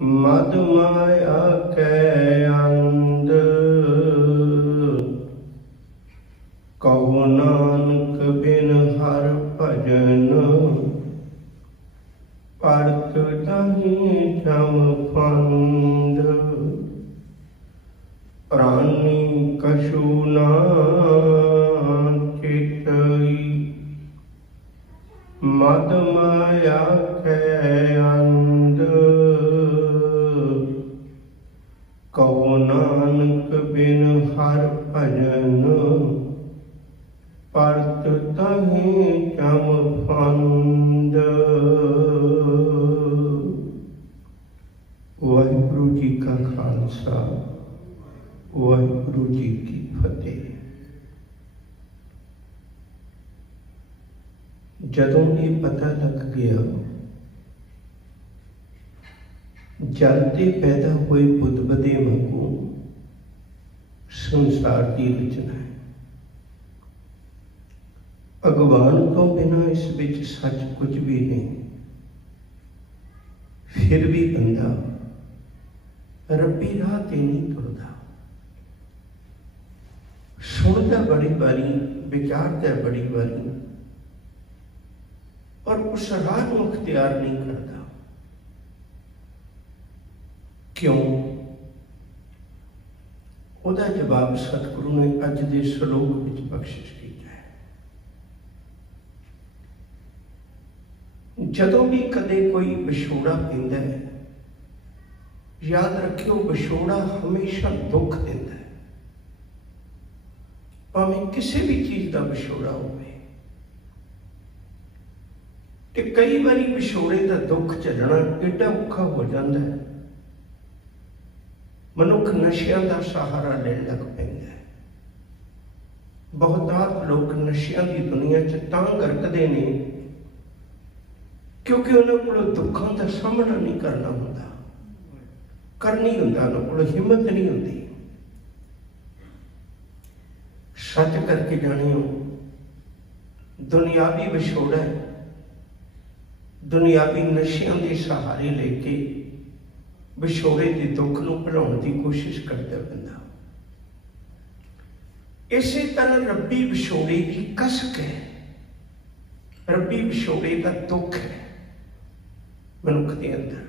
मद माया कै अंध कहो नानक बिन हर भजन परत तहि जम फंद प्राणी कछु ना चितई मद माया कै अंध कहो नानक बिन हर भजन परत तहि जम फंद। वाहिगुरु जी का खालसा वाहिगुरु जी की फतेह। जदों ये पता लग गया जल ते पैदा हुए बुद्ध बदे वांगू संसार की रचना है, भगवान तो बिना इस विच सच कुछ भी नहीं, फिर भी बंदा रब्बी राह ते नहीं तुरदा। सुनता बड़ी बारी, विचारता बड़ी बारी, और उस राह को अख्तियार नहीं करता। क्यों? उहदा जवाब सतगुरु ने अज दे श्लोक विच बख्शिश किया है। जदों भी कदे कोई विछोड़ा पैंदा है, याद रखियो विछोड़ा हमेशा दुख देता है, भावें किसी भी चीज का विछोड़ा होवे। ते कई बारी विछोड़े का दुख झलना एडा औखा हो जाता है, मनुख नशियां का सहारा लेने लग पैंदा है। बहुतात लोग नशियां की दुनिया च तां गरकदे ने क्योंकि उन्होंने को दुखों का सामना नहीं करना होंदा, करनी होंदा, उन्होंने को हिम्मत नहीं होती। सच करके जानियो दुनियावी विछोड़ा है, दुनियावी नशियां के सहारे लेके विछोड़े के दुख को भुलाने की कोशिश करता बंदा। इसी तरह रब्बी विछोड़े की कसक है, रब्बी विछोड़े का दुख है मनुख के अंदर।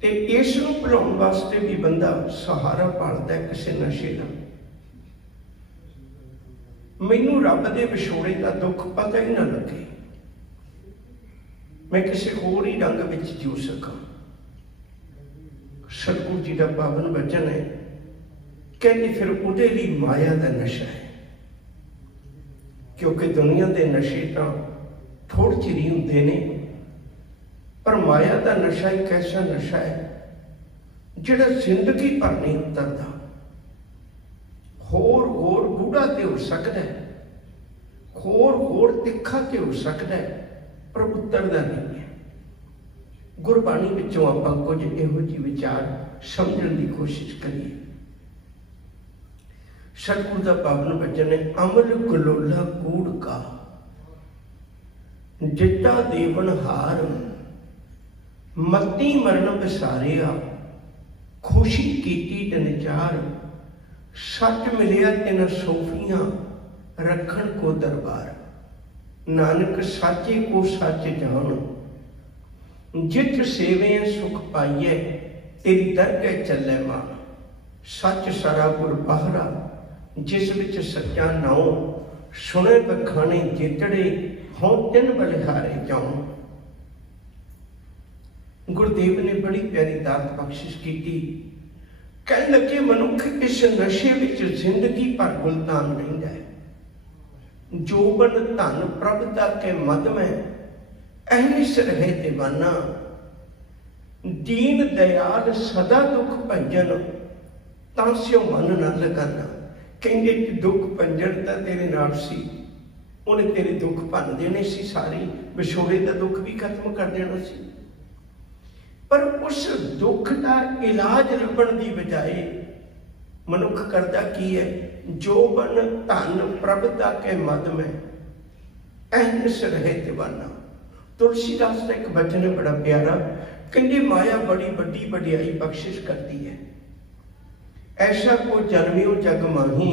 ते इस नूं भुलाउण वास्ते भी बंदा सहारा भालदा है किसी नशे का। मैनू रब दे विछोड़े का दुख पता ही ना लगे, मैं किसी होर ही रंग में जीव सका। सतगुरु जी का पावन वचन है, कहते फिर उहदे लई माया का नशा है, क्योंकि दुनिया के नशे तो थोड़े चिर ही होंदे ने, पर माया का नशा एक ऐसा नशा है जिहड़ा जिंदगी भर नहीं उतरता। होर होर बूढ़ा तो हो सकता है, होर होर तिखा तो हो सकता है, पर उतरता नहीं है। गुरबाणी विचों आपां कुछ इहो जी विचार समझण की कोशिश करिए। सतगुरु का पावन वचन है, अमल गलोला कूड़ का जिता देवन हार मती मरण विसारिया खुशी कीती तनचार सच मिलिया तिन सोफियां रखण को दरबार नानक साचे को सच जान जित सेवे सुख पाइए तेरी दरगह चले मान सच सरा गुर बहरा जिस विच सच्चा नाओ सुने बखाने जेतड़े हों तिन बलिहारे जाऊं। गुरुदेव ने बड़ी प्यारी दात बख्शिश की थी, कह लगे मनुख इस नशे विच जिंदगी भर गुलतान रहिंदा है। जोबन धन प्रभता के मद में अहनिस रहे दीवाना दीन दयाल सदा दुख भंजन तांस्यो मन न लगाना। कहेंगे दुख भंजन तो तेरे नाल सी, उन्हें तेरे दुख भन देने सी, सारी विछोड़े का दुख भी खत्म कर देना सी। पर उस दुख का इलाज लभण की बजाय मनुख करता की है, जोबन धन प्रभता के मद में अहनिस रहे दीवाना। तुलसीदास का एक वचन है बड़ा प्यारा, कहते माया बड़ी बड़ी वडियाई बख्शिश करती है। ऐसा को जन्मियो जग माही,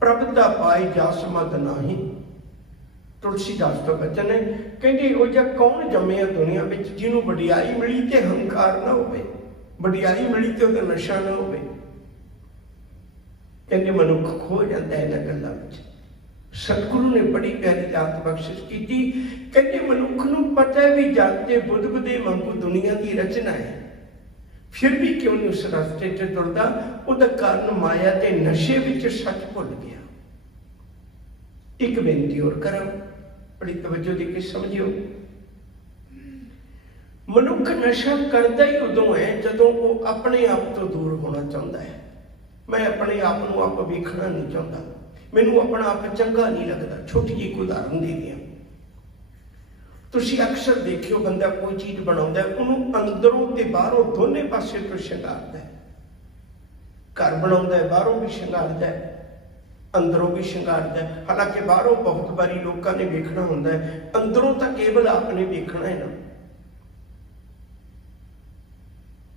प्रभता पाए जास मत नाही। तुलसीदास का वचन है। कहते वो जब कौन जम्मिया दुनिया में जिन्हों वडियाई मिली तो हंकार ना होवे, वडियाई मिली तो नशा ना होवे। कहते मनुख खो जाता है इन्हां गल्लां विच। सतगुरु ने बड़ी प्यारी दात बख्शिश की। कहते मनुख नूं पता है भी जग ते बुध बदे वांगू दुनिया की रचना है, फिर भी क्यों नहीं उस रास्ते ते तुरदा? उहदा कारण माया ते नशे विच सच भुल गया। एक बेनती और करा, बड़ी तवज्जो दे के समझियो। मनुख नशा करता ही उदों है जदों वो अपने आप तो दूर होना चाहता है। मैं अपने आप को आप वेखना नहीं चाहता, मैनू अपना आप चंगा नहीं लगता। छोटी जी को उदाहरण दे दिया। तुसीं अक्सर देखियो बंदा कोई चीज बनाउंदा है, उन्होंने अंदरों ते बाहरों दोने पासे तो शंगारदा है। घर बनाउंदा है बाहरों भी शंगारदा है, अंदरों भी शंगारदा है। हालांकि बाहरों बहुत बारी लोगों ने वेखना हुंदा है, अंदरों तो केवल आपने वेखना है ना।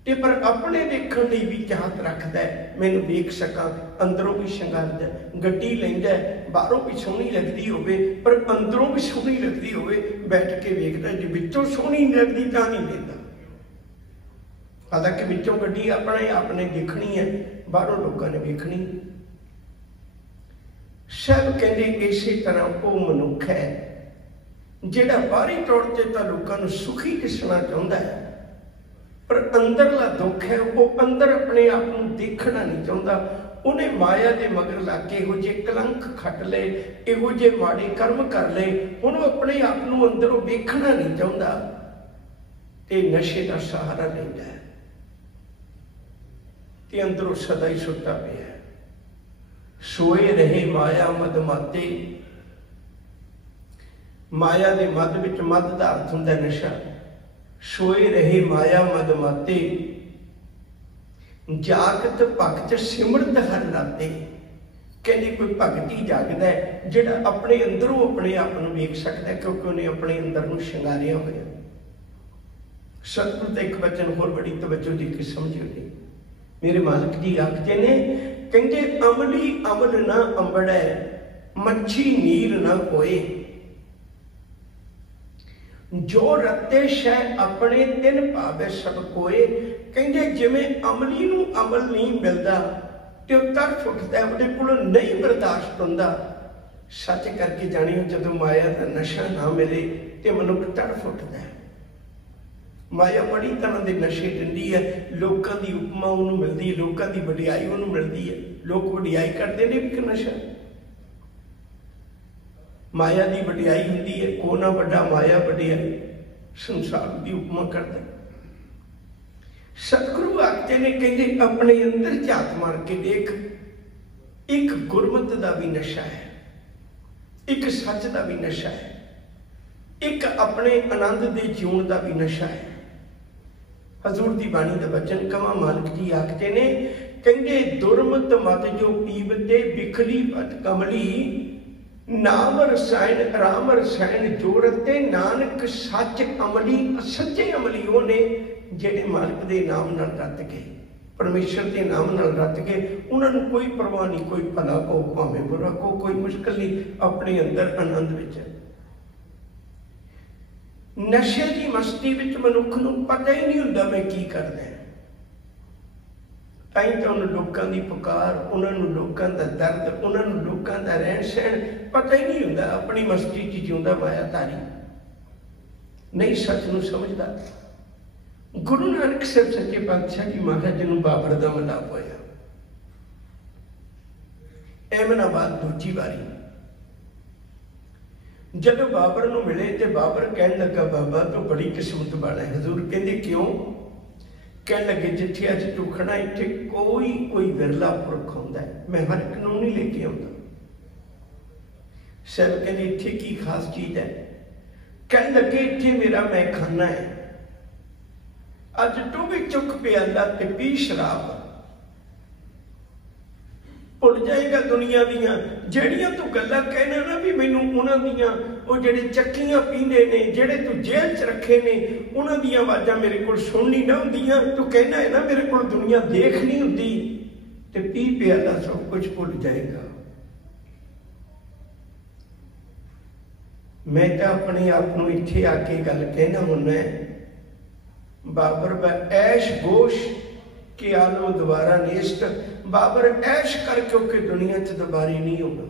ते पर अपने देखने लिए भी चाहत रखता है, मैनू वेख सकां। अंदरों भी शंगारदा है, गड्डी लैंदा है, बाहरों भी सोहनी लगती होवे पर अंदरों भी सोहनी लगती होवे, बैठ के वेखदा जे विचों सोहनी नहीं लगती तां नहीं लैंदा। हालांकि विचों गड्डी अपने आपने देखनी है, बाहरों लोगों ने वेखनी। सब कहते इसे तरह वो मनुख है जिहड़ा बाहरी तौर ते तां लोकां नूं सुखी दिसना चाहुंदा है, पर अंदरला दुख है वो अंदर अपने आप को देखना नहीं चाहता। उन्हें माया के मगर लग के इहो जे कलंक खट ले, इहो जे माड़े कर्म कर ले, हुण अपने आप को अंदरों देखना नहीं चाहता ते नशे का सहारा लैंदा है ते अंदरों सदा ही सुता पिया है। सोए रहे माया मद माते। माया के मद विच मद दा अर्थ हुंदा नशा। सोए रहे माया मद माते, जागत भगत सिमरत हर राते। कहते कोई भगत ही जागदा है जिहड़ा अपने अंदरों अपने आप को वेख सकता है, क्योंकि उन्हें अपने अंदर को शंगारिया होया। सतगुरु का एक वचन होर बड़ी तवज्जो दे के समझियो जी। मेरे मालिक जी आखते ने, कहते अमली अमल ना अंबड़ै, मच्छी नीर ना कोए। जो रते शह अपने तिन पावे सब कोए। कहते जिमें अमली नूं अमल नहीं मिलता तो तड़फ उठता है, उहदे कोलों नहीं बर्दाश्त हुंदा। सच करके जानियो जदों माया का नशा ना मिले तो मनुख तड़फ उठता है। माया बड़ी तरह के नशे दिंदी है, लोगों की उपमा उन्होंने मिलती है, लोगों की वडियाई उन्होंने मिलती है। लोग वडियाई करते हैं भी नशा। माया की वडियाई होंदी है, को ना बड़ा माया वडियाई, संसार की उपमा करता। सतगुरु आखते ने, कहते अपने अंदर झात मार के देख। एक गुरमत का भी नशा है, एक सच का भी नशा है, एक अपने आनंद के जीवन का भी नशा है। हजूर की बाणी का वचन कवा मालिक जी आखते ने, कहते दुरमत मत जो पीवते बिखली पत कमली, नाम रसायन राम रसायन जोड़ते नानक सच अमली। सच्चे अमली वो ने जेडे मालिक के नाम नाल रत गए, परमेश्वर के नाम नाल रत गए। उन्होंने कोई परवाह नहीं, कोई भला को भावें बुरा को, कोई मुश्किल नहीं, अपने अंदर आनंद विच। नशे की मस्ती विच मनुख नूं पता ही नहीं हुंदा मैं की करदा है। ताई तो उन्होंने लोगों की पुकार, उन्होंने लोगों का दर्द, उन्होंने लोगों का रहन सहन पता ही नहीं होंदा। अपनी मस्ती च जिउंदा मायाधारी नहीं सच नूं समझदा। गुरु नानक साहब सच्चे पातशाह जी महाराज जी नूं बाबर दा मिलाप होया। एमनाबाद दूजी बारी जब बाबर नूं मिले तो बाबर कहन लगा, बाबा तो बड़ी किस्मत वाला है। हजूर कहंदे क्यों? कह लगे जिथे अज तू खड़ा इत्थे कोई विरला पुरख आउंदा है, मैं हर एक नूं नहीं लेके आउंदा। साहब कहते इत्थे की खास चीज है? कह लगे इत्थे मेरा मैं खाना है, अज तू भी चुक प्याला ते पी शराब, भुल जाएगा दुनिया दियां ਜਿਹੜੀਆਂ ਤੂੰ ਗੱਲਾਂ ਕਹਿਣਾ ना भी मैनू उन्हां दियां ਉਹ ਜਿਹੜੇ ਚੱਕੀਆਂ ਪੀਂਦੇ ਨੇ ਜਿਹੜੇ ਤੂੰ ਜੇਲ੍ਹ 'ਚ ਰੱਖੇ ਨੇ ਉਹਨਾਂ ਦੀਆਂ ਆਵਾਜ਼ਾਂ ਮੇਰੇ ਕੋਲ ਸੁਣਨੀ ਨਾ ਹੁੰਦੀਆਂ। ਤੂੰ ਕਹਿਣਾ ਹੈ ना ਮੇਰੇ ਕੋਲ ਦੁਨੀਆ ਦੇਖ ਨਹੀਂ ਹੁੰਦੀ ਤੇ ਪੀ ਪਿਆਲਾ ਸਭ ਕੁਝ ਭੁੱਲ ਜਾਏਗਾ। मैं तो अपने आप को इत्थे आके गल कहना हुन्ना बाबर ऐश गोश के आलम दोबारा नेस्त बाबर ऐश कर क्योंकि दुनिया च दोबारी नहीं होना।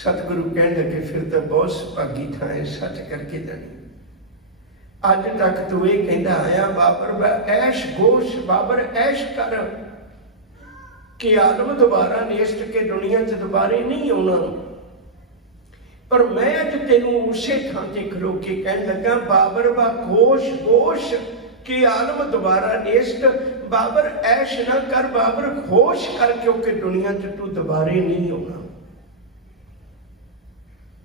सतगुरु कह लगे फिर तो बहुत भागी था है सच करके जानी। अज तक तू ये कहता आया बाबर ऐश गोश बाबर ऐश कर के आलम दोबारा नेस्त के दुनिया च दोबारे नहीं होना। पर मैं अज तेनू उसे थां ते खलो के कह लगा बाबर बा गोश गोश के आलम दोबारा नेस्त बाबर ऐश ना कर बाबर होश कर क्योंकि दुनिया च तू दोबारे नहीं होना।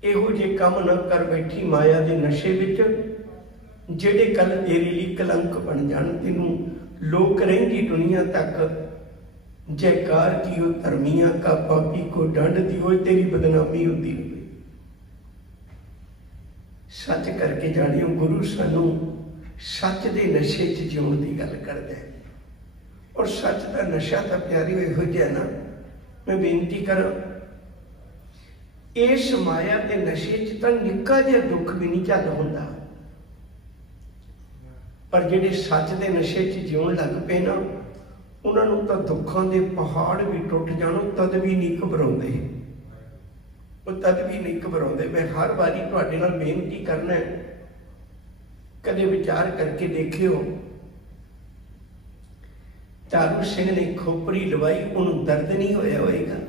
इहो जे काम न कर बैठी माया दे नशे विच जेड़े कल तेरे लिए कलंक बन जान। तेनू लोक रहिंदी दुनिया तक जयकार की ओ धर्मिया का पापी को डंड दी हो तेरी बदनामी होती रहे। सच करके जानियो गुरु सानू सच दे नशे च जीवन की गल करदा है और सच का नशा तो प्यारी इहो जिहा ना। मैं बेनती करा इस माया के नशे च तां निक्का जिहा दुख भी नहीं झल हुंदा पर जिहड़े सच के नशे च जीवन लग पे ना उन्हां नूं तां दुखां दे पहाड़ भी टुट जाण तद भी नहीं घबराउंदे वो तद भी नहीं घबराते। मैं हर बारी तुहाडे नाल बेनती करना है कदे विचार करके देखियो तारू सिंह ने खोपरी लवाई उन्होंने दर्द नहीं होया होएगा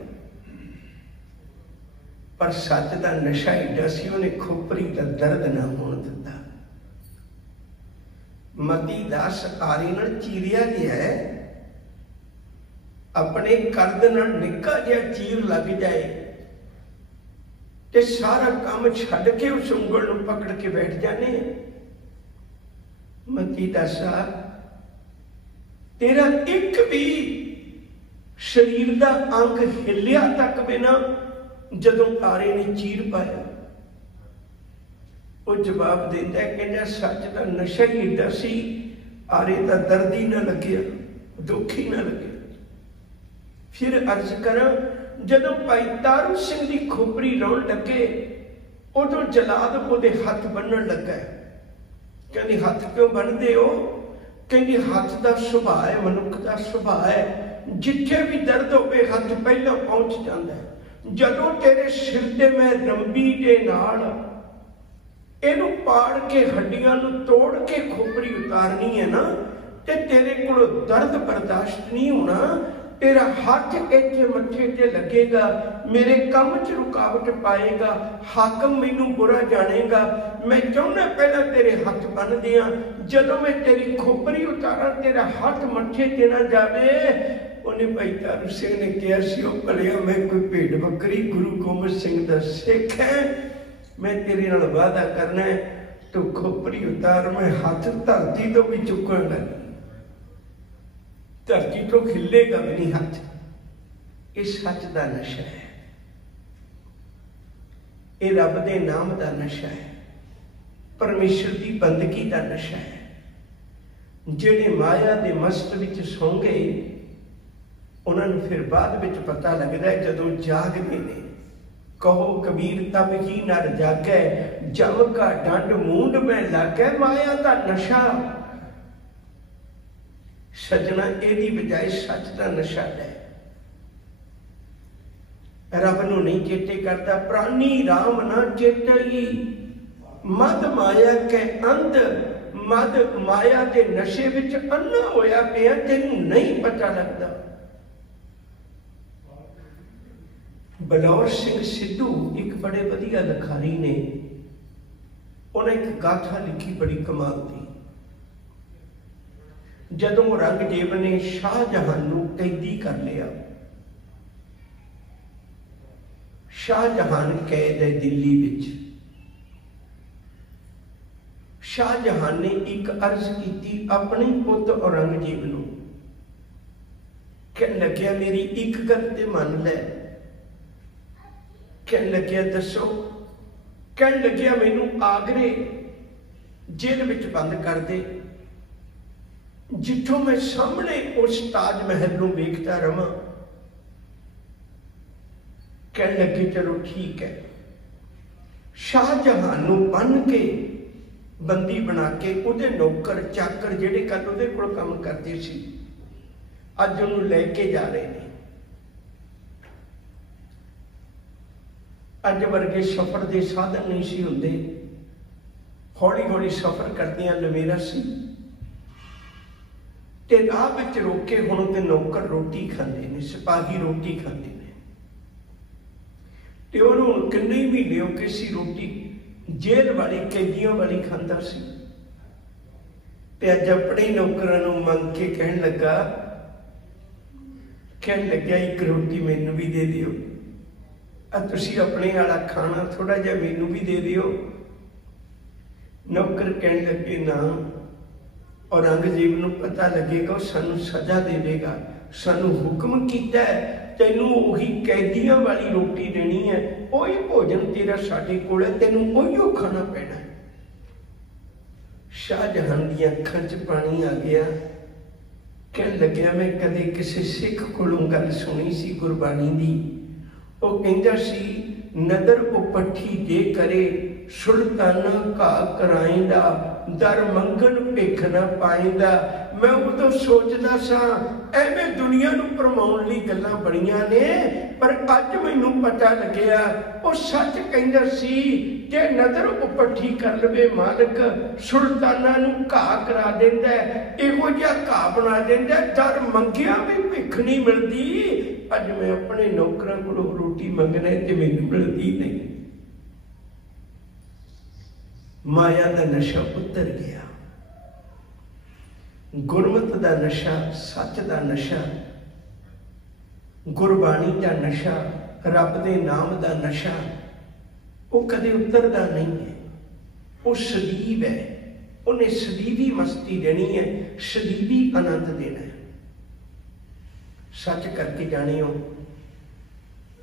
पर सच का नशा एडा सी उन्हें खोपरी का दर्द ना होने दिता। मती दास आरे नाल चीरिया गया है अपने कर्द नाल निक्का जिहा चीर लग जाए ते सारा काम छड्ड के उस उंगल नूं पकड़ के बैठ जाने। मती दासा तेरा एक भी शरीर का अंग हिलिया तक बिना जदों आरे ने चीर पाया। वो जवाब देता कहना सच का नशा ही एडा सी आरे का दर्द ही ना लग्या दुख ही ना लगे। फिर अर्ज करा जदों भाई तारू सिंह की खोपरी लाउण लगे उदों जलाद उहदे हथ बन्नण लगा। कहंदी हथ क्यों बन्नदे हो? कहंदी हथ का सुभाव है मनुख का सुभाव है जिथे भी दर्द होवे हथ पहला पहुंच जाता है। जदों तेरे सिर ते मैं रंबी दे नाल इहनूं पाड़ के हड्डियां नूं तोड़ के खोपरी उतारनी है ना ते तेरे कोलों दर्द बर्दाश्त नहीं होना। तेरा हाथ इत्थे मत्थे ते लगेगा मेरे काम च रुकावट पाएगा हाकम मैनू बुरा जानेगा। मैं चाहुंदा पहला तेरे हाथ बन दियां जदों मैं तेरी खोपरी उतारा तेरा हाथ मत्थे ते ना जावे। उन्हें भाई तारू सिंह ने कहा सी ओ भलिया मैं कोई भेड़ बकरी गुरु गोबिंद सिंह दा सिख है मैं तेरे नाल वादा करना है तू खोपरी उतार मैं हाथ धरती तो भी चुकांगा धरती तो खिलेगा भी नहीं हाथ। ये सच का नशा है ये रब के नाम का नशा है परमेश्वर की बंदगी का नशा है। जेड़े माया के मस्त विच सौ गए उन्होंने फिर बाद विच पता लगता है जदों जागते ने। कहो कबीर तब ही नर जागै जम का डंड मूंड में लागै माया का नशा। सजना एदी बजाय सच का नशा है रब नूं नहीं चेते करता। प्राणी राम ना चेतई मद माया के अंत मद माया के नशे विच अन्ना होया पिया तेनू नहीं पता लगता। बलौर सिंह सिद्धू एक बड़े वधिया लिखारी ने उन्हें एक गाथा लिखी बड़ी कमाल थी। जदों औरंगजेब ने शाहजहां नूं कैदी कर लिया शाहजहां कैद है दिल्ली विच। शाहजहां ने एक अर्ज की अपने पुत औरंगजेब नूं कहन लग्या मेरी एक गल ते मन लै कहन लग्या दसो, कहन लग्या मैनू आगरे जेल विच बंद कर दे, जिथों मैं सामने उस ताज महल नूं वेखदा रहां। कहन लगे चलो ठीक है। शाहजहां नूं बन के बंदी बना के उहदे नौकर चाकर जिहड़े कल उहदे कोल काम करदे सी, अज उहनूं लैके जा रहे हैं। अज वर्गे सफर के साधन नहीं सी हुंदे, हौली हौली सफर करदियां लवेरा सी ते राह विच रोके हुण ते नौकर रोटी खांदे ने, सिपाही रोटी खांदे ने ते उहनूं किन्ने महीने हो गए सी रोटी जेल वाली कैदियों वाली खांदा सी ते अज अपने नौकरां नूं मंग के कहण लगा, कहण लग्या एक रोटी मैनूं भी दे दिओ, तुसीं अपने वाला खाना थोड़ा जिहा मैनूं भी दे दिओ। नौकर कहण लगे ना, औरंगजेब नूं पता लगेगा सानूं सजा देवेगा, सानूं हुक्म कीता है तैनूं उही कैदियां वाली रोटी देनी है, उही भोजन तेरा साडे कोल है, तैनूं उहिओ खाना पैना है। शाहजहां दी अखां च पानी आ गया। कहण लग्या मैं कदे किसी सिख कोलों गल सुनी सी गुरबाणी दी, वो कहंदा सी नदर उपट्ठी जे करे सुल्ताना घा कराइंदा, दर मंगन भिख न पाइंदा। मैं उदों सोचदा सा एवें दुनिया नूं भरमाउण लई गल्लां बड़ियां ने, पर अज मैनूं पता लग्या वो सच कहंदा सी जे नदर उपट्ठी कर लवे मालिक सुल्ताना नूं घा करा देंदा, इहो जिहा घा बना देंदा, दर मंगिया भी भिख नहीं मिलदी। अज मैं अपने नौकरां कोलों रोटी मंगना ते मैनूं मिलदी नहीं। माया का नशा उतर गया, गुरमत का नशा, सच का नशा, गुरबाणी का नशा, रब के नाम का नशा, वो कदे उतरता नहीं है। वो सदीव है, उन्हें सदीवी मस्ती देनी है, सदीवी आनंद देना है। सच करके जाने हो,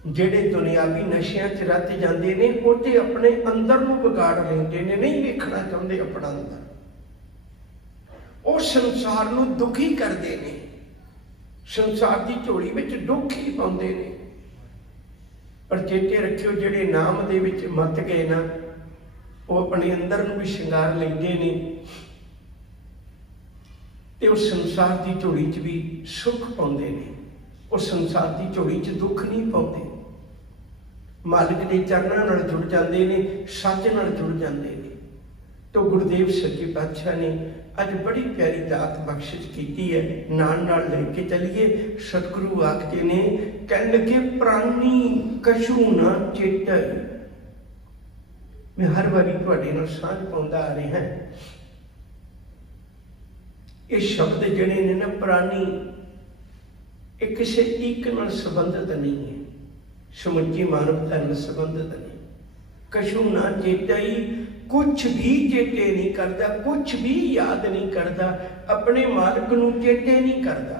जेड़े दुनियावी नशियां च रत जाते हैं वो तो अपने अंदर नूं बिगाड़ लेंदे ने, नहीं देखना चाहते अपना अंदर, वो संसार नूं दुखी करते हैं, संसार की झोली में दुख ही पाते हैं। पर चेते रखियो जेड़े नाम दे विच मत गए ना, वो अपने अंदर नूं भी शिंगार लेंदे ने ते उस संसार की झोली च भी सुख पाते हैं, उस संसार की झोली च दुख नहीं पाते। मालिक के चरणों नाल जुड़ जाते हैं, सच नाल जुड़ जाते हैं। तो गुरुदेव सच्चे पातशाह ने अज बड़ी प्यारी दात बख्शिश की है, नाल नाल लेके चलिए। सतगुरु आखते ने, कहन लगे प्राणी कछू ना चेता। मैं हर बारी तुहाडे नाल सांझ पाउंदा आ रहा है। ये शब्द जिहड़े ने ना प्राणी, ये किसी एक नाल संबंधित नहीं है, समुची मानवता नाल संबंधित नहीं। कछू ना चेता ही, कुछ भी चेते नहीं करता, कुछ भी याद नहीं करता, अपने मालिक नूं चेते नहीं करता।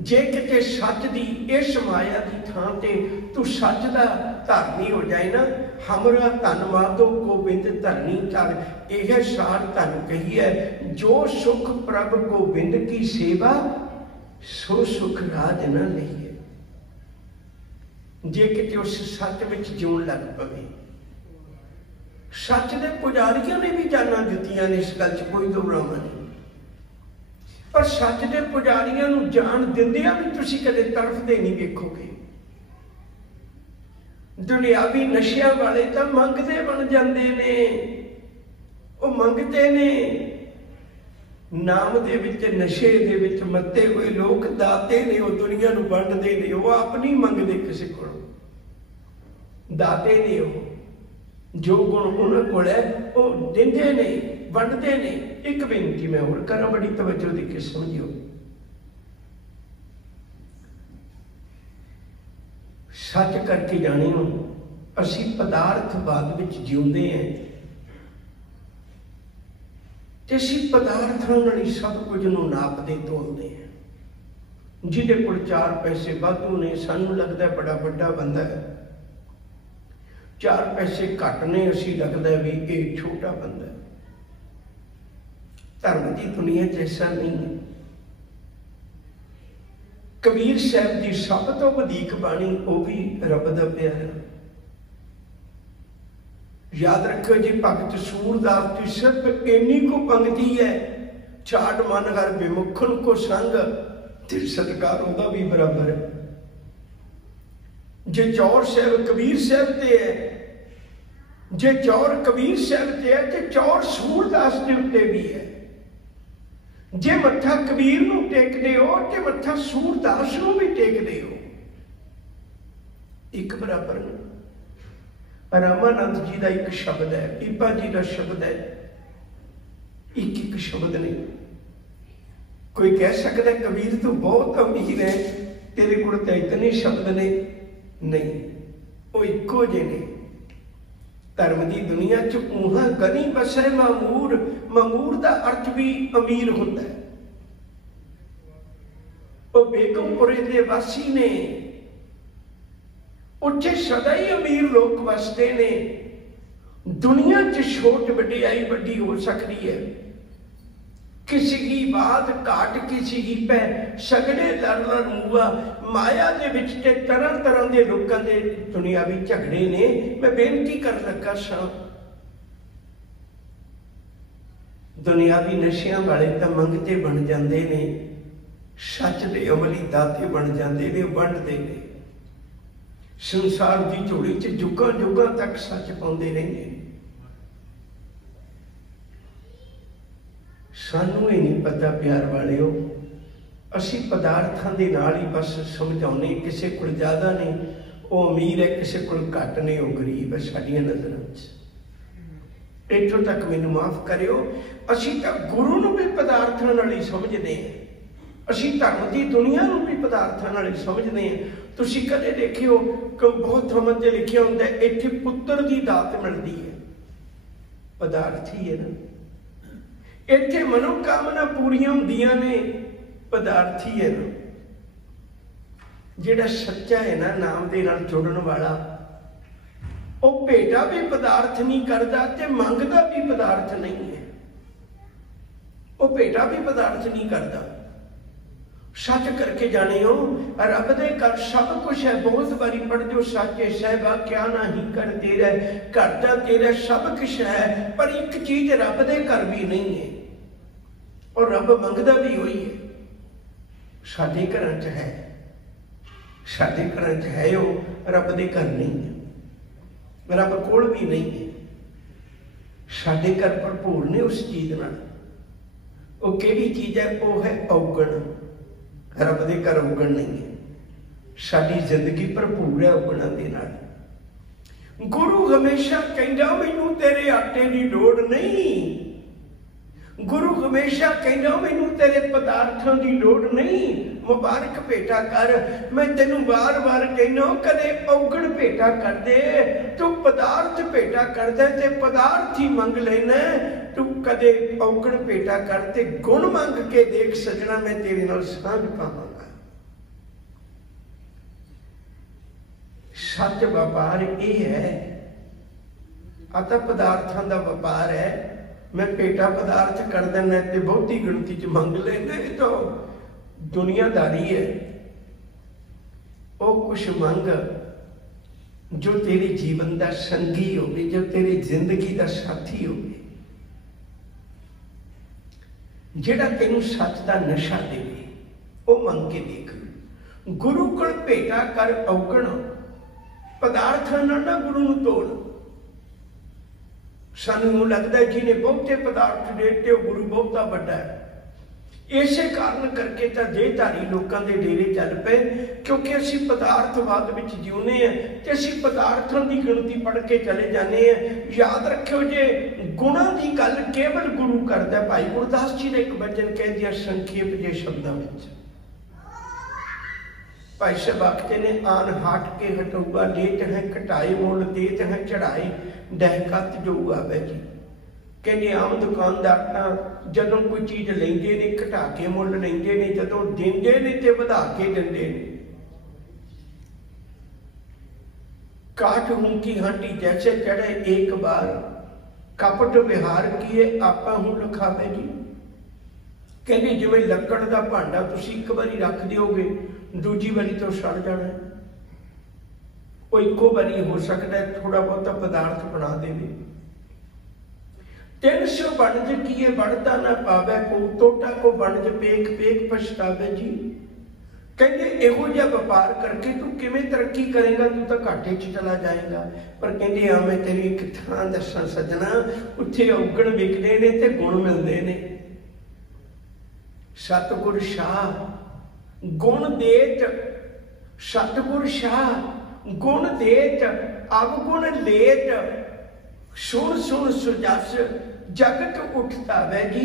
जे किते सच दी इस माया की थां ते तू सच दा धारनी हो जाए ना, हमरा धन माधो गोबिंद धरनी चल, यह सार धन कही है, जो सुख प्रभ गोबिंद की सेवा सो सुख राज न लईए। जे किते उस सच में जीवन लग पवे। सच के पुजारियों ने भी जाना दित्तियां ने, इस गल च कोई दोहरावा नहीं। पर सच के पुजारियों नूं जान दिंदियां भी तुसीं कदे तड़फदे नहीं वेखोगे। दुनियावी नशियां वाले तो मंगते बन जाते ने, वो मंगते ने। नाम दे विच नशे दे विच मत्ते हुए लोग दाते ने, वो दुनिया नूं वंडदे ने, वो आप नहीं मंगते किसी कोलों, दाते ने। वो जो गुण उन्होंने कोल है वो दिंदे ने, वंडते ने। एक बेनती मैं होर करा, बड़ी तवज्जो दी के समझियो। सच करके जाने हो, असी पदार्थवाद विच जिउंदे हैं ते असी पदार्थां नाल ही सब कुछ नूं नापदे तोलदे हैं। जिहदे कोल 4 पैसे वाधू ने, सानू लगता है बड़ा वड्डा बंदा है, 4 पैसे घट ने, असी लगता है भी ये छोटा बंदा है। धर्म की दुनिया जैसा नहीं है। कबीर साहब की सब तो वधीक बाणी वो भी रब दा प्यारा। याद रखो जी, भगत सूरदास की सिर्फ इन्नी को पंक्ति है, छाड़ मन हर विमुखन को संग, ते सत्कार उहदा भी बराबर है। जे चौर साहब कबीर साहब ते है, जे चौर कबीर साहब ते है, ते चौर सूरदास के उत्ते भी है। जे मत्था कबीर नूं टेकदे हो ते मत्था सूरदास नूं भी टेकदे हो, एक बराबर नहीं। रामानंद जी का एक शब्द है, पीपा जी का शब्द है, एक एक शब्द नहीं। कोई कह सकता है कबीर तू बहुत अमीर है, तेरे को तो इतने शब्द ने, नहीं, वो इको जे ने। धर्म की दुनिया च ऊहा गनी बसे मामूर, मामूर का अर्थ भी अमीर होता है। वो बेगमपुरे के वासी ने, उत्थे सदा ही अमीर लोग वसते ने। दुनिया च छोट वडियाई वड्डी हो सकती है, किसी की बात घाट किसी की पै, सगड़े लड़ लड़ मुआ। माया दे विच ते तरह तरह के लोगों के दुनियावी झगड़े ने। मैं बेनती कर लगा सा, दुनियावी नशियां वाले तो मंगते बन जाते ने, सच दे अमली दाते बन जाते ने, वंडते ने। संसार की झोली च जुगां जुगां तक सच पाउंदे रहिंदे ने। सानू ही नहीं पता प्यार वालिओ, असी पदार्थां दे नाल ही बस समझाउने। किसी कोल ज़्यादा नहीं, वो अमीर है, किसी कोल घट नहीं, वो गरीब है। साडियां नज़रां च इत्थों तक मैनूं माफ़ करिओ, असी तो गुरु नूं भी पदार्थां नाल ही समझदे हैं, असी धर्म की दुनिया नूं भी पदार्थां नाल ही समझदे हैं। तुसीं कदे देखिओ कि बहुत थमां ते लिखिआ हुंदा है इत्थे पुत्तर की दात मिलदी है, पदार्थ ही है ना। इत्थे मनोकामना पूरियां हुंदियां ने, पदार्थी है ना। जिहड़ा सच्चा है ना, नाम दे नाल जुड़न वाला, वो भेटा भी पदार्थ नहीं करता ते मंगदा भी पदार्थ नहीं है। वो भेटा भी पदार्थ नहीं करता। सच करके जाने हो, रब दे घर सब कुछ है। बहुत बारी पढ़ जो सच्चे साहिबा क्या ना ही कर तेरा, घर दा तेरा सब कुछ है, पर एक चीज रब दे घर भी नहीं है, और रब मंगदा भी वही है। साडे घरां च है, साडे घरां च है, वो रब दे घर नहीं है, रब कोल भी नहीं है। साडे घर भरपूर ने उस चीज नाल। वो किहड़ी चीज है? वो है औगण। रब दे घर औगण नहीं है। साडी जिंदगी भरपूर है औगणां दे नाल। गुरु हमेशा कहंदा मैनूं तेरे आटे की लोड़ नहीं, गुरु हमेशा कहना मैनूं तेरे पदार्थों की लोड़ नहीं। मुबारक भेटा कर, मैं तेनों बार बार कहना कदे औगण भेटा कर दे। तू पदार्थ भेटा कर दे ते पदार्थ ही मंग लेना। तू कदे औगण भेटा कर ते गुण मंग के देख सजना, मैं तेरे नाल सांझ पावांगा। सच व्यापार यह है, आता पदार्थों का व्यापार है। मैं पेटा पदार्थ कर देना ते बहुती गिनती च मंग लेना, ये तो दुनियादारी है। वो कुछ मंग जो तेरे जीवन का संगी हो, जो तेरी जिंदगी का साथी हो, जिहड़ा तेनू सच का नशा देवे, वो मंग के देख। गुरु कोल भेटा कर औगण, पदार्थां नाल ना गुरु नूं तोड़। सानू लगता है जिन्हें बहुते पदार्थ देते वो गुरु बहुता बड़ा है। इसे कारण करके तो देहधारी लोगों के डेरे चल पे, क्योंकि असी पदार्थवाद में जीउने हैं तो असी पदार्थों की गिनती पढ़ के चले जाने हैं। याद रखियो जे गुणा की गल केवल गुरु करता है। भाई गुरदास जी ने एक वचन कह दिया संखेप जे शब्दों में, भाई साहब आखते ने आन हाट के हटूगा, देत है घटाए मोल देत है चढ़ाई, डहकत जो आवे जी। कहते आम दुकानदार तां जदों कोई चीज़ लेंदे ने घटा के मुल लेंदे ने, जदों देंदे ने ते वधा के दिंदे ने। काठ हुंकी हांडी जैसे चढ़े एक बार, कपट विहार किए आपा हूं लखावे जी। कहते जिवें लकड़ का भांडा तुसीं एक बारी रख दिओगे, दूजी बारी तो सड़ जाना है। वो इको बारी हो सकता है थोड़ा बहुता पदार्थ बना देवे। 300 बनज किए बढ़ता ना पावे को, टोटा को बनज पेख पेख पछतावे जी। कहते इहो जिहा व्यापार करके तू किवें तरक्की करेगा, तू तो घाटे च चला जाएगा। पर कहते हाँ मैं तेरी एक थां दसां सजना, उत्थे औगण विकदे ने ते गुण मिलदे ने। सतगुर शाह गुण देत, सतगुर शाह गुण देत, अवगुण लेत, सुन सुन सुजस जगत उठता वै जी।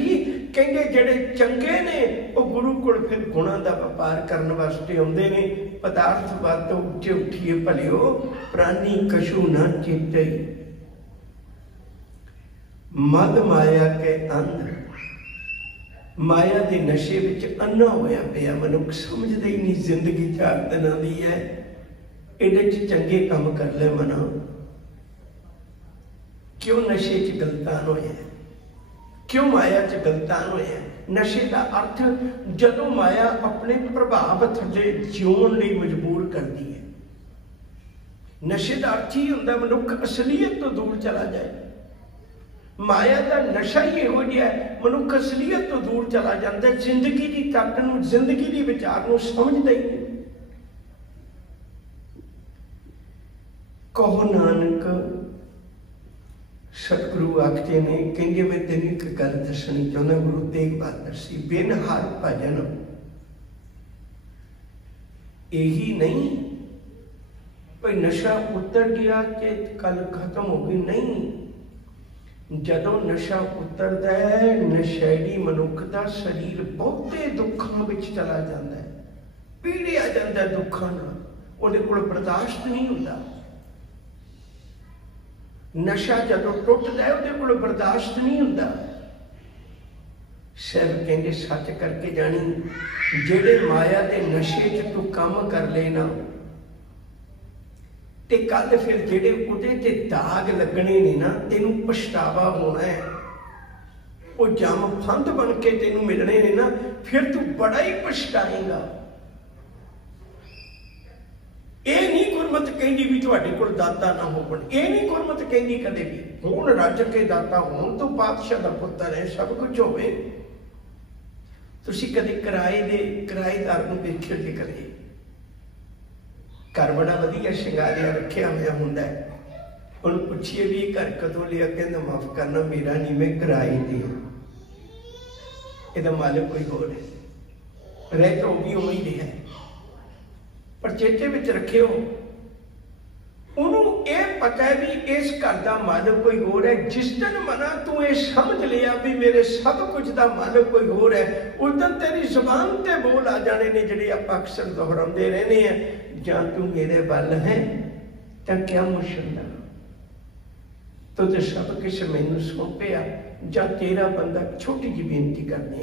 कहते जेड़े चंगे ने वो गुरु कोल फिर गुणां दा व्यापार करने वास्ते आउंदे ने। पदार्थवाद तो उच्चे उठिए भलियो, प्राणी कशु न चेतई। मद माया के अंदर, माया के नशे विच अन्ना होया पिया मनुख, समझदा ही नहीं जिंदगी 4 दिनां दी है। इहदे च चंगे काम कर ले मना, क्यों नशे च गलतान होया, क्यों माया च गलतान होया। नशे का अर्थ जदों माया अपने प्रभाव थले जिउण लई मजबूर करती है। नशे का अर्थ ही हुंदा मनुख असलीयत तो दूर चला जाए। माया का नशा ही इहो जिहा है, मनुख असलीयत तो दूर चला जाता है, जिंदगी की तक नूं, जिंदगी की विचार नूं समझदा ही नहीं। कहो नानक सतगुरु आखते ने, कहेंगे मैं तेन एक गल दसनी चाहना, गुरु तेग बहादुर सी। बिन हर भजन यही नहीं भाई नशा उतर गया कि कल खत्म हो गई, नहीं। जदों नशा उतरता है, नशेड़ी मनुख का शरीर बहुते दुखों में चला जाता है, पीड़िया जाता है दुखों नाल, उहदे कोल बर्दाश्त नहीं होता। नशा जदों टुटदा है, उहदे कोल बर्दाश्त नहीं होता। साहब कहंदे सच करके जानी, जेड़े माया के नशे च तू काम कर लेना ते कल फिर जेड़े उहदे ते दाग लगने ने ना, तेनू पछतावा होना है। वो जम फंद बन के तेनू मिलने ने ना, फिर तू बड़ा ही पछताएगा। ये नहीं गुरमत कहती भी तुहाडे कोल दाता ना होवन, ये नहीं गुरमत कहती कदे भी हुण रज के दाता होण तो पातशाह दा पुत्तर है, सब कुछ होवे। तुसीं कदे किराएदार नूं वेखिओ जे कदे घर बड़ा वधिया शिंगारिया रखिया होया हुंदा है, उहनूं पुछीए भी घर कदों लिया, कहंदा माफ करना मेरा नहीं, मैं किराए ते हां, इहदा मालिक कोई होर है। रह तो भी उवें ही रहा, पर चेते विच रखियो उन्होंने ये पता है भी इस घर का मालिक कोई होर है। जिस दिन मना तू ये समझ लिया भी मेरे सब कुछ का मालिक कोई होर है, उस दिन तेरी जुबान ते बोल आ जाने ने जिहड़े आपां अक्सर दोहराउंदे रहने हैं, जां तू मेरे वल है तां क्या मुशकिल तो ते सब कुछ मैनूं सौंपिया, जां तेरा बंदा। छोटी जी बेनती करनी,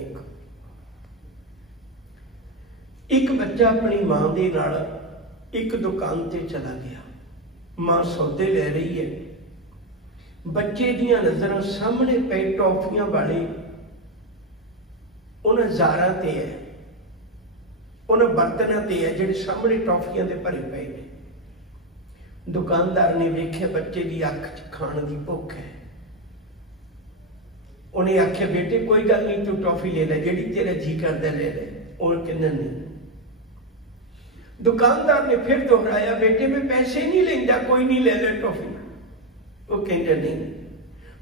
एक बच्चा अपनी मां दे नाल एक दुकान ते चला गया, मां सौदे ले रही है, बच्चे दियां नज़रां सामने पे टॉफियां वाले उन्हें जारां ते है, उन्हें बर्तनां ते है जिहड़े सामने टॉफियां दे भरे पे ने। दुकानदार ने वेख्या बच्चे की अख च खाण की भुख है, उन्हें आख्या बेटे कोई गल नहीं, तू टॉफी ले ले, जिहड़ी तेरा जी करदा ले ले। उन्हें कहना नहीं। दुकानदार ने फिर दोहराया, बेटे मैं पैसे नहीं लेंदा, कोई नहीं ले ले टॉफी। वो कहता नहीं।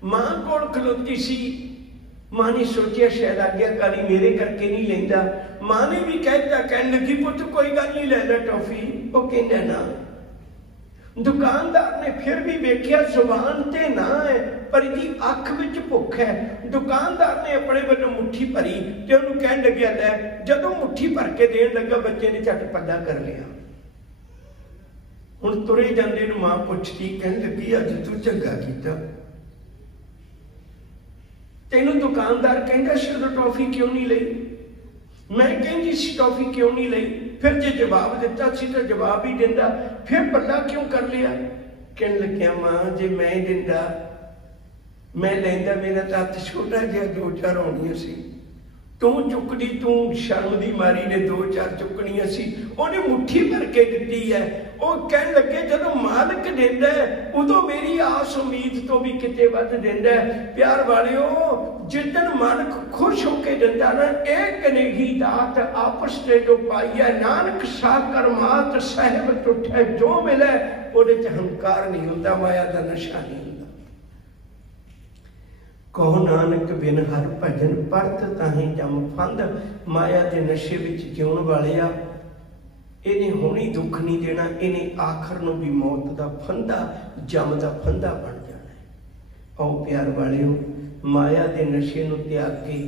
मां कोल खलोती सी, मां ने सोचा शायद आज्ञाकारी मेरे करके नहीं लेंदा। मां ने भी कहता, कहने लगी पुत कोई गल नहीं, ले ले टॉफी। वो कहना ना। दुकानदार ने फिर भी वेख्या जुबान ते ना है, पर इहदी अख विच भुख है। दुकानदार ने अपने वालों मुट्ठी भरी ते उहनूं कहण लग्या लै, जदों मुट्ठी भर के देण लगा बच्चे ने झट पल्ला कर लिया। हुण तुरे जांदे नूं मां पुछदी, कहण लगी अज तूं चंगा कीता, तेनों दुकानदार कहता सी उदों टॉफी क्यों नहीं ली, मैं कहती सी टॉफी क्यों नहीं ली, फिर जे जवाब दिता सी तो जवाब ही दिंदा, फिर पल्ला क्यों कर लिया। कहन लग्या मां जे मैं दिंदा मैं लैंदा मेरा तो हथ छोटा जिहा 2-4 आउणियां सी, तू चुकदी तू शर्म दी मारी ने 2-4 चुकनियां सी, उहने मुट्ठी भर के दित्ती है। वो कहन लगे जदों मालिक दिंदा है उदों मेरी आस उम्मीद तो भी किते वध दिंदा है। प्यार वालिओ जिदन मालिक खुश होके दिंदा ना, एक कनेही दात आपस ते जो पाई है, नानक साकर मात साहिब टुठे, जो मिले उहदे च हंकार नहीं हुंदा, माया दा नशा नहीं हुंदा। कहो नानक बिन हर भजन परत ताही जम फंद, माया के नशे विच जिउण वालिया इन्हें हुणी दुख नहीं देना, इन्हें आखिर नूं भी मौत का फंदा जम का फंदा बन जाना है। आओ प्यार वालिओ माया के नशे नूं त्याग के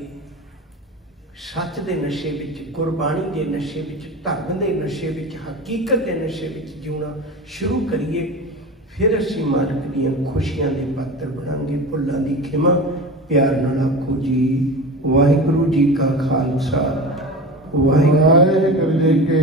सच के नशे विच, गुरबाणी के नशे विच, धर्म के नशे विच, हकीकत के नशे विच जीना शुरू करिए। फिर असीं मालिक दीआं खुशियां दे पात्र बनांगे। भुल्लां दी खिमा प्यार नाल आखो जी वाहिगुरू जी का खालसा वाहिगुरू जी की